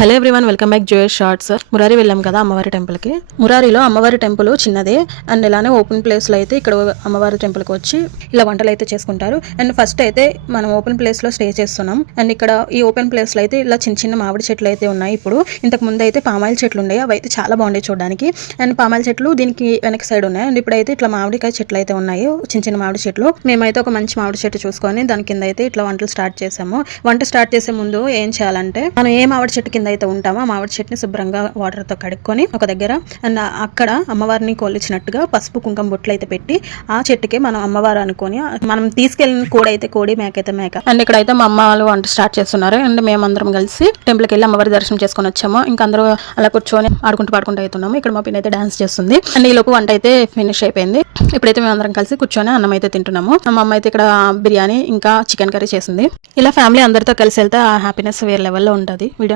Hello everyone, welcome back జోయస్ shorts. Murari వెళ్ళాం కదా అమ్మవారి టెంపుల్కి. మురారిలో అమ్మవారి టెంపుల్ చిన్నదే అండ్ ఇలానే ఓపెన్ ప్లేస్లో అయితే ఇక్కడ అమ్మవారి టెంపుల్కి వచ్చి ఇలా వంటలు అయితే చేసుకుంటారు. అండ్ ఫస్ట్ అయితే మనం ఓపెన్ ప్లేస్లో స్టే చేస్తున్నాం. అండ్ ఇక్కడ ఈ ఓపెన్ ప్లేస్లో అయితే ఇలా చిన్న చిన్న మామిడి చెట్లు అయితే ఉన్నాయి. ఇప్పుడు ఇంతకు ముందు అయితే పామాయిల్ చెట్లు ఉన్నాయి, అవి అయితే చాలా బాగుండే చూడడానికి. అండ్ పామాయిల్ చెట్లు దీనికి వెనక సైడ్ ఉన్నాయి. అండ్ ఇప్పుడైతే ఇట్లా మామిడికాయ చెట్లు అయితే ఉన్నాయి, చిన్న చిన్న మామిడి చెట్లు. మేమైతే ఒక మంచి మామిడి చెట్టు చూసుకొని దాని కింద అయితే ఇట్లా వంటలు స్టార్ట్ చేసాము. వంట స్టార్ట్ చేసే ముందు ఏం చేయాలంటే, మనం ఏ మామిడి చెట్టు కింద అయితే ఉంటామో ఆ మామిడి చెట్టుని శుభ్రంగా వాటర్ తో కడుక్కొని ఒక దగ్గర అండ్ అక్కడ అమ్మవారిని కొలిచినట్టుగా పసుపు కుంకుమ బొట్లు అయితే పెట్టి ఆ చెట్టుకి మనం అమ్మవారు అనుకొని మనం తీసుకెళ్ళిన కోడి అయితే కోడి, మేక అయితే మేక. అండ్ ఇక్కడైతే మా అమ్మ వాళ్ళు వంట స్టార్ట్ చేస్తున్నారు. అండ్ మేమందరం కలిసి టెంపుల్కి వెళ్ళి అమ్మవారి దర్శనం చేసుకొని వచ్చాము. ఇంకా అందరూ అలా కూర్చొని ఆడుకుంటూ పాడుకుంటూ అవుతున్నాము. ఇక్కడ మా పిన్ అయితే డాన్స్ చేస్తుంది. అండ్ ఈ లోపు వంట అయితే ఫినిష్ అయిపోయింది. ఇప్పుడైతే మేము అందరం కలిసి కూర్చొని అన్నం అయితే తింటున్నాము. మా అమ్మ అయితే ఇక్కడ బిర్యానీ ఇంకా చికెన్ కర్రీ చేసింది. ఇలా ఫ్యామిలీ అందరితో కలిసి వెళ్తే ఆ హ్యాపీనెస్ వేరే లెవెల్లో ఉంటుంది. వీడియో